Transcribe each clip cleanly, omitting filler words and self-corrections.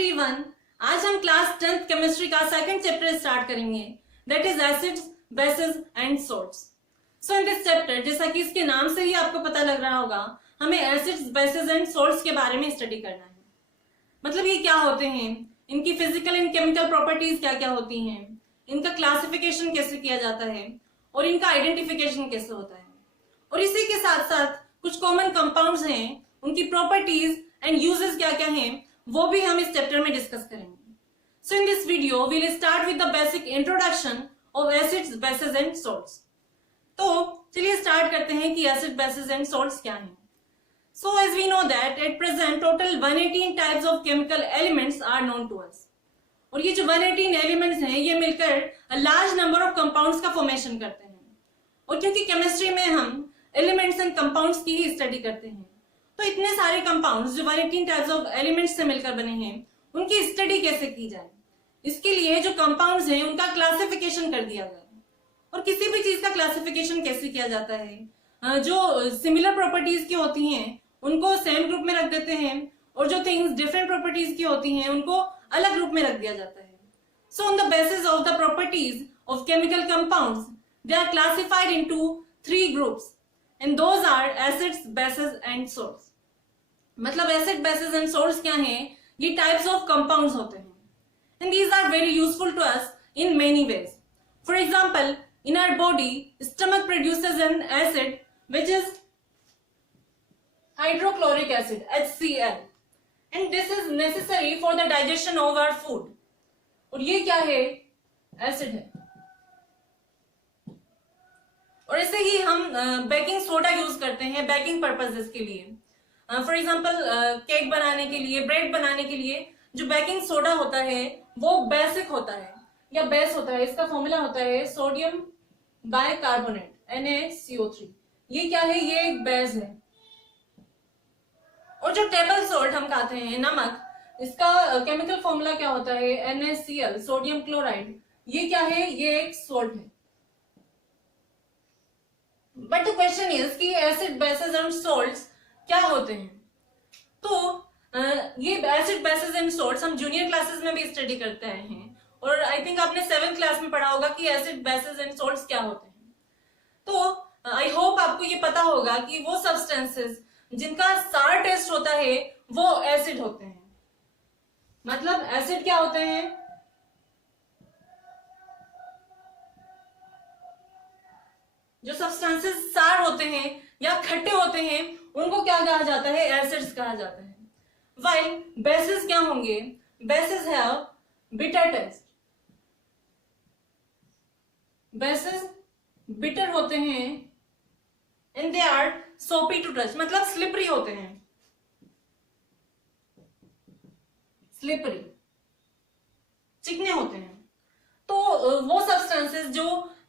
Everyone, आज हम class 10th chemistry का सेकंड चैप्टर स्टार्ट करेंगे, that is acids, bases and salts. So in this chapter, जैसा कि इसके नाम से ही आपको पता लग रहा होगा, हमें एसिड्स, बेसिस एंड सॉल्ट्स के बारे में स्टडी करना है। मतलब ये क्या होते हैं, इनकी फिजिकल एंड केमिकल प्रॉपर्टीज क्या क्या होती हैं, इनका क्लासिफिकेशन कैसे किया जाता है और इनका आइडेंटिफिकेशन कैसे होता है, और इसी के साथ साथ कुछ कॉमन कंपाउंड्स हैं, उनकी प्रॉपर्टीज एंड यूजेस क्या क्या हैं, वो भी हम इस चैप्टर में डिस्कस करेंगे। So in this video we will start with the basic introduction of acids, bases and salts. तो चलिए स्टार्ट करते हैं कि एसिड, बेसिस एंड सॉल्ट्स क्या हैं। So as we know that at present total 118 types of chemical elements are known to us. और ये जो 118 एलिमेंट्स हैं, ये मिलकर लार्ज नंबर ऑफ कंपाउंड्स का फॉर्मेशन करते हैं। और क्योंकि केमिस्ट्री में हम एलिमेंट्स एंड कंपाउंड्स की ही स्टडी करते हैं, तो इतने सारे कंपाउंड्स जो 118 टाइप्स ऑफ एलिमेंट्स से मिलकर बने हैं, उनकी स्टडी कैसे की जाए, इसके लिए जो कंपाउंड्स हैं उनका क्लासिफिकेशन कर दिया गया। और किसी भी चीज का क्लासिफिकेशन कैसे किया जाता है, जो सिमिलर प्रॉपर्टीज की होती हैं उनको सेम ग्रुप में रख देते हैं, और जो थिंग्स डिफरेंट प्रॉपर्टीज की होती हैं उनको अलग ग्रुप में रख दिया जाता है। So on the basis of the properties of chemical compounds, they are classified into 3 groups, and those are acids, bases and salts. मतलब एसिड, बेसिस एंड सॉल्ट्स क्या हैं, ये टाइप्स ऑफ कंपाउंड्स होते हैं, and these are very useful to us in many ways. For example, in our body, stomach produces an acid which is hydrochloric acid, HCl, and this is necessary for the digestion of our food. और ये क्या है, acid है। और ऐसे ही हम baking soda use करते हैं बेकिंग पर्पसेस के लिए। फॉर एग्जांपल, केक बनाने के लिए, ब्रेड बनाने के लिए जो बेकिंग सोडा होता है वो बेसिक होता है या बेस होता है। इसका फॉर्मूला होता है सोडियम बाइकार्बोनेट, NaCO3। ये क्या है, ये एक बेस है। और जो टेबल सॉल्ट हम खाते हैं, नमक, इसका केमिकल फॉर्मूला क्या होता है, NaCl, सोडियम क्लोराइड। ये क्या है, ये एक सॉल्ट है। बट द क्वेश्चन इज कि एसिड, बेसिस एंड सॉल्ट्स क्या होते हैं। तो ये एसिड, बेसिस एंड सॉल्ट्स हम जूनियर क्लासेस में भी स्टडी करते हैं, और आई थिंक आपने 7th क्लास में पढ़ा होगा कि एसिड, बेसिस एंड सॉल्ट्स क्या होते हैं। तो आई होप आपको ये पता होगा कि वो सब्सटेंसेस जिनका सार टेस्ट होता है वो एसिड होते हैं। मतलब एसिड क्या होते हैं, जो सब्सटेंसेस सार होते हैं या खट्टे होते हैं उनको क्या कहा जाता है, एसिड्स कहा जाता है। वाइल बेसिस क्या होंगे, basis have bitter taste. Basis bitter होते हैं, एंड दे आर सोपी टू टच, मतलब स्लिपरी होते हैं, स्लिपरी, चिकने होते हैं। तो वो सब्सटेंसेस जो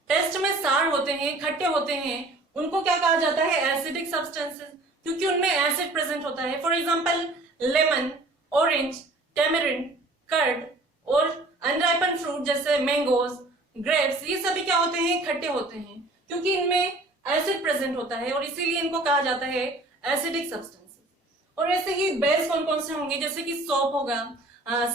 टेस्ट में सार होते हैं, खट्टे होते हैं, उनको क्या कहा जाता है, एसिडिक सब्सटेंसेस, क्योंकि उनमें एसिड प्रेजेंट होता है। For example, lemon, orange, tamarind, curd और अनराइपन फ्रूट जैसे मैंगोज, ग्रेप्स, ये सभी क्या होते हैं, खट्टे होते हैं, क्योंकि इनमें एसिड प्रेजेंट होता है, और इसीलिए इनको कहा जाता है एसिडिक सब्सटेंसेस। और ऐसे ही बेस कौन कौन से होंगे, जैसे कि सोप होगा,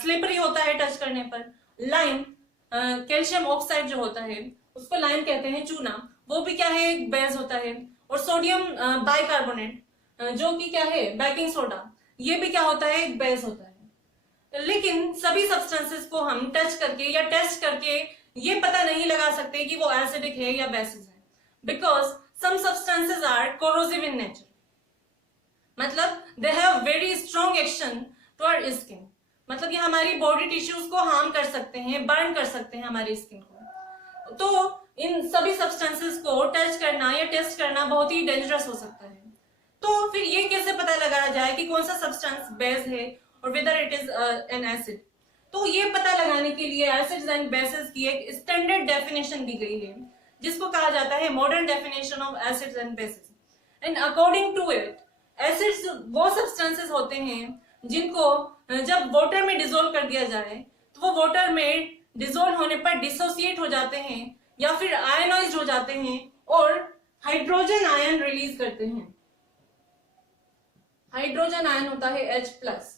स्लिपरी होता है टच करने पर। लाइम, कैल्शियम ऑक्साइड जो होता है उसको लाइम कहते हैं, चूना, वो भी क्या है, एक बेस होता है। और सोडियम बाइकार्बोनेट, जो कि क्या है, बेकिंग सोडा, ये भी क्या होता है, एक बेस होता है। लेकिन सभी सब्सटेंसेस को हम टच करके या टेस्ट करके ये पता नहीं लगा सकते कि वो एसिडिक है या बेसिस है, because some substances are corrosive in nature. मतलब they have very strong action toward skin, मतलब ये हमारी बॉडी टिश्यूज को हार्म कर सकते हैं, बर्न कर सकते हैं हमारी स्किन को। तो इन सभी सब्सटेंसेस को टच करना या टेस्ट करना बहुत ही डेंजरस हो सकता है। तो फिर ये कैसे पता लगाया जाए कि कौन सा सब्सटेंस बेस है और whether it is an acid. तो ये पता लगाने के लिए एसिड्स एंड बेसिस की एक स्टैंडर्ड डेफिनेशन दी गई है, जिसको कहा जाता है modern definition of acids and bases. And according to it, acids वो सब्सटेंसेस होते हैं जिनको जब वाटर में डिसोल्व कर दिया जाए तो वो वाटर में डिसोल्व होने पर डिसोसिएट हो जाते हैं या फिर आयनाइज्ड हो जाते हैं और हाइड्रोजन आयन रिलीज करते हैं। हाइड्रोजन आयन होता है H+।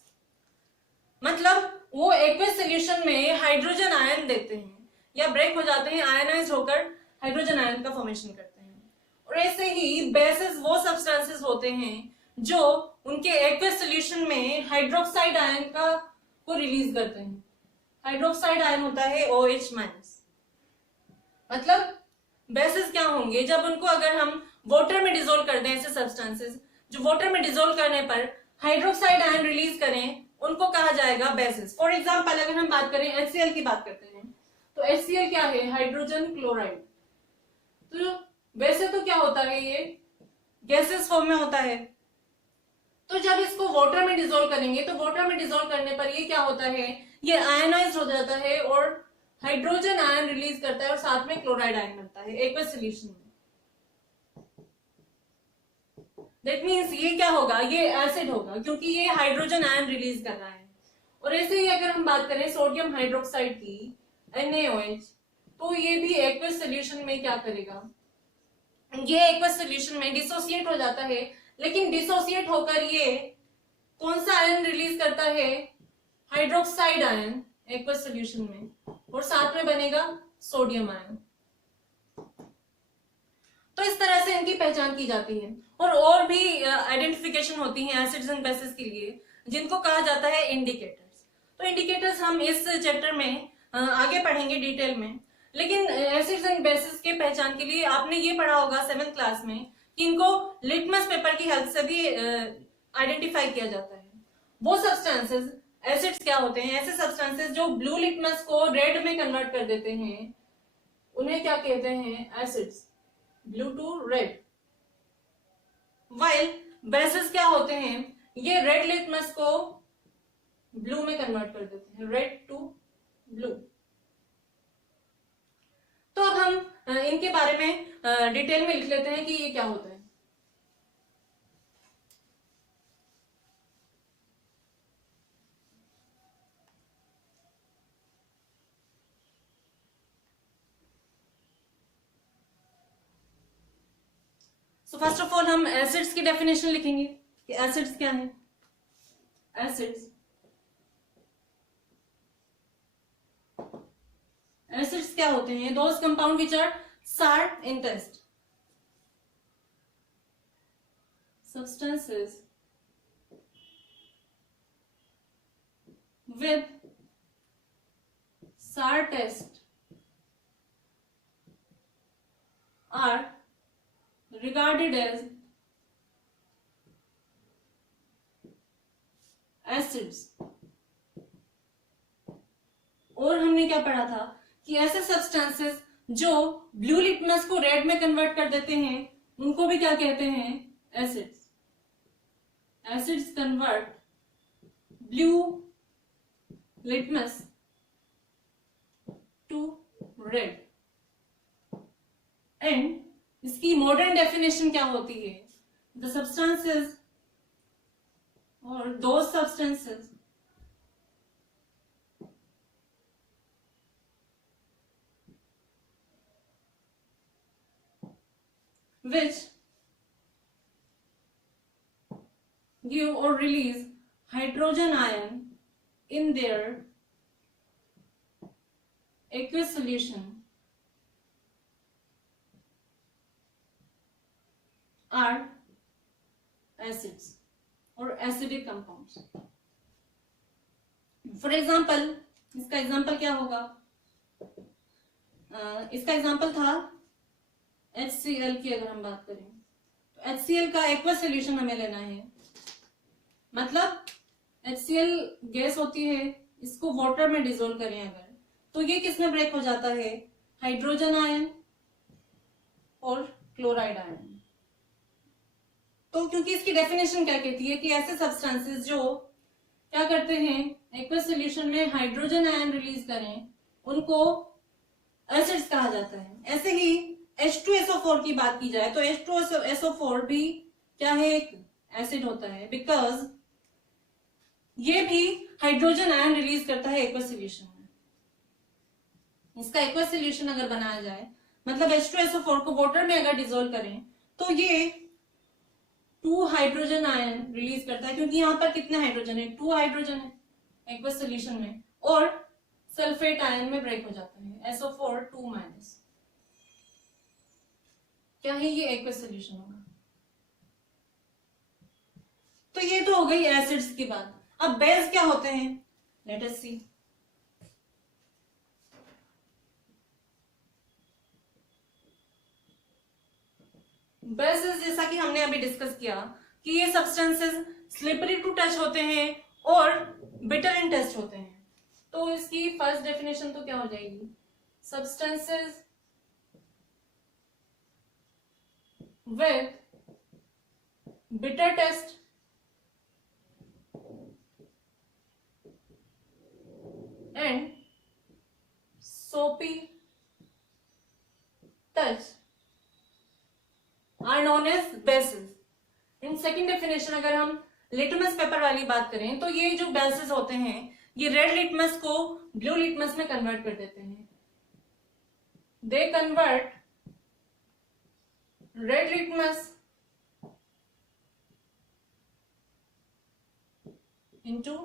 मतलब वो एक्वस सोल्यूशन में हाइड्रोजन आयन देते हैं या ब्रेक हो जाते हैं, आयनाइज होकर हाइड्रोजन आयन का फॉर्मेशन करते हैं। और ऐसे ही बेसिस वो सब्सटेंसेस होते हैं जो उनके एक्वस सोल्यूशन में हाइड्रोक्साइड आयन का को रिलीज करते हैं। हाइड्रोक्साइड आयन होता है OH माइनस। मतलब बेसिस क्या होंगे, जब उनको अगर हम वाटर में डिसोल्व कर दें, ऐसे सब्सटेंसेस जो वाटर में डिसोल्व करने पर हाइड्रोक्साइड आयन रिलीज करें, उनको कहा जाएगा बेसिस। फॉर एग्जांपल अगर हम बात करें HCl की बात करते हैं, तो HCl क्या है, हाइड्रोजन क्लोराइड। तो वैसे तो क्या होता है, ये गैसेस फॉर्म में होता है। तो जब इसको वाटर में डिसोल्व करेंगे तो वाटर में डिसोल्व करने पर ये क्या होता है, ये आयनाइज हो जाता है और हाइड्रोजन आयन रिलीज करता है और साथ में क्लोराइड आयन बनता है एक्वस सॉल्यूशन में। दैट मीन्स ये क्या होगा, ये एसिड होगा क्योंकि ये हाइड्रोजन आयन रिलीज कर रहा है। और ऐसे ही अगर हम बात करें सोडियम हाइड्रोक्साइड की NaOH, तो ये भी एक्वस सॉल्यूशन में क्या करेगा, ये एक्वस सॉल्यूशन में डिसोसिएट हो जाता है। लेकिन डिसोसिएट होकर ये कौन सा आयन रिलीज करता है, हाइड्रोक्साइड आयन एक्वस सॉल्यूशन में, और साथ में बनेगा सोडियम आयन। तो इस तरह से इनकी पहचान की जाती है। और भी आइडेंटिफिकेशन होती है एसिड्स एंड बेसिस के लिए, जिनको कहा जाता है इंडिकेटर्स। तो इंडिकेटर्स हम इस चैप्टर में आगे पढ़ेंगे डिटेल में। लेकिन एसिड्स एंड बेसिस के पहचान के लिए आपने ये पढ़ा होगा 7th क्लास में कि इनको लिटमस पेपर की हेल्प से भी आइडेंटिफाई किया जाता है। वो सब्सटेंसेस एसिड्स क्या होते हैं, ऐसे सब्सटेंसेस जो ब्लू लिटमस को रेड में कन्वर्ट कर देते हैं, उन्हें क्या कहते हैं, acids, blue to red. While bases क्या होते हैं, ये रेड लिटमस को ब्लू में कन्वर्ट कर देते हैं, रेड टू ब्लू। तो अब हम इनके बारे में डिटेल में लिख लेते हैं कि ये क्या होता है। सो फर्स्ट ऑफ ऑल हम एसिड्स की डेफिनेशन लिखेंगे कि एसिड्स क्या है। एसिड्स क्या होते हैं, दोज कंपाउंड विच आर सार इन test, substances with SAR test are regarded as acids। और हमने क्या पढ़ा था कि ऐसे सब्सटेंसेस जो ब्लू लिटमस को रेड में कन्वर्ट कर देते हैं उनको भी क्या कहते हैं, acids. Acids convert blue litmus to red। and इसकी मॉडर्न डेफिनेशन क्या होती है, the substances or those substances which give or release hydrogen ion in their aqueous solution are acids or acidic compounds। For example, इसका example क्या होगा, इसका example था HCl की। अगर हम बात करें तो HCl का एक्वस सोल्यूशन हमें लेना है। मतलब HCl गैस होती है, इसको वाटर में डिसोल्व करें अगर, तो ये किसमें ब्रेक हो जाता है, हाइड्रोजन आयन और क्लोराइड आयन। तो क्योंकि इसकी डेफिनेशन क्या कहती है कि ऐसे सब्सटेंसेस जो क्या करते हैं, एक्वस सॉल्यूशन में हाइड्रोजन आयन रिलीज करें, उनको एसिड्स कहा जाता है। ऐसे ही H2SO4 की बात की जाए तो H2SO4 भी क्या है, एक एसिड होता है, बिकॉज ये भी हाइड्रोजन आयन रिलीज करता है एक्वस सॉल्यूशन में। इसका एक्वस सॉल्यूशन अगर बनाया जाए, मतलब H2SO4 को वाटर में अगर डिसोल्व करें, तो ये 2 हाइड्रोजन आयन रिलीज करता है, क्योंकि यहाँ पर कितने हाइड्रोजन है, 2 हाइड्रोजन है। एक्वस सोल्यूशन में और सल्फेट आयन में ब्रेक हो जाता है SO4 2-। क्या है ये? एक्वस सोल्यूशन होगा। तो ये तो हो गई एसिड्स की बात। अब बेस क्या होते हैं, लेट अस सी। बेसेस जैसा कि हमने अभी डिस्कस किया कि ये सब्सटेंसेस स्लिपरी टू टच होते हैं और बिटर इन टेस्ट होते हैं। तो इसकी फर्स्ट डेफिनेशन तो क्या हो जाएगी, substances with bitter taste and soapy touch are known as bases. In second definition अगर हम लिटमस पेपर वाली बात करें तो ये जो बेसिस होते हैं ये रेड लिटमस को ब्लू लिटमस में कन्वर्ट कर देते हैं। They convert red litmus into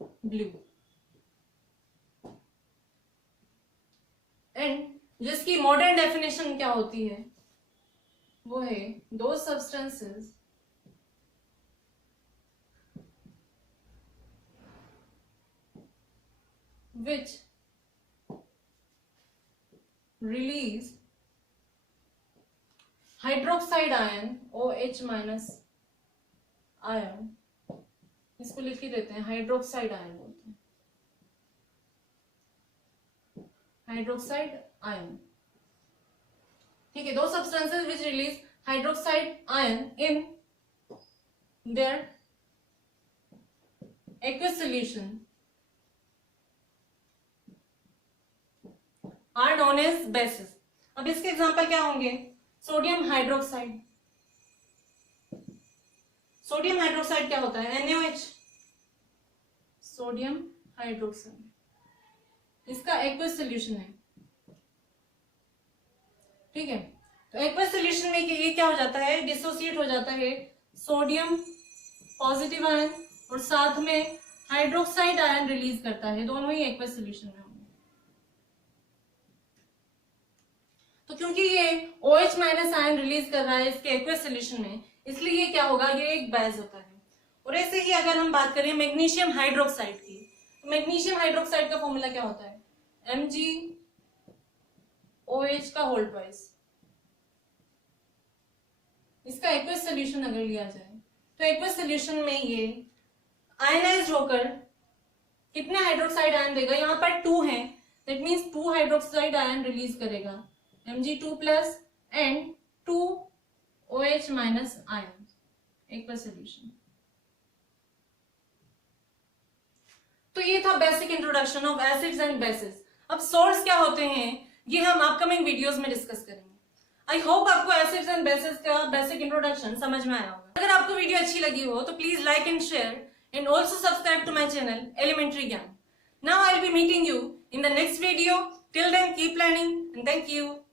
blue and जिसकी मॉडर्न डेफिनेशन क्या होती है वो है those substances which release hydroxide ion OH minus ion, इसको लिख ही देते हैं हाइड्रोक्साइड आयन बोलते हैं, हाइड्रोक्साइड आयन। ठीक है, those substances which release hydroxide ion in their aqueous solution are known as bases. अब इसके एग्जांपल क्या होंगे, सोडियम हाइड्रोक्साइड। सोडियम हाइड्रोक्साइड क्या होता है, NaOH, सोडियम हाइड्रोक्साइड, इसका एक्वस सोल्यूशन है। ठीक है, तो एक्वस सोल्यूशन में ये क्या हो जाता है, डिसोसिएट हो जाता है सोडियम पॉजिटिव आयन और साथ में हाइड्रोक्साइड आयन रिलीज करता है, दोनों ही एक्वस सोल्यूशन में होंगे। तो क्योंकि ये OH माइनस आयन रिलीज कर रहा है इसके एक्वस सोल्यूशन में, इसलिए ये क्या होगा, ये एक बेस होता है। और ऐसे ही अगर हम बात करें मैग्नीशियम हाइड्रोक्साइड की, तो मैग्नीशियम हाइड्रोक्साइड का फॉर्मूला क्या होता है, MgOH का होल ट्वाइस। इसका एक्वस सोल्यूशन अगर लिया जाए तो एक्वस सोल्यूशन में ये आयनाइज होकर कितने हाइड्रोक्साइड आयन देगा, यहाँ पर 2 है, that means 2 hydroxide ion release करेगा, Mg2+ and 2 OH minus ion, aqueous solution. तो ये था basic introduction of acids and basis. अब सोर्स क्या होते हैं ये हम अपकमिंग वीडियोस में डिस्कस करेंगे। आई होप आपको एसिड्स एंड बेसिस का बेसिक इंट्रोडक्शन समझ में आया होगा। अगर आपको वीडियो अच्छी लगी हो तो please like and share and also subscribe to my channel elementary Gyan. Now I will be meeting you in the next video. Till then, keep learning and thank you.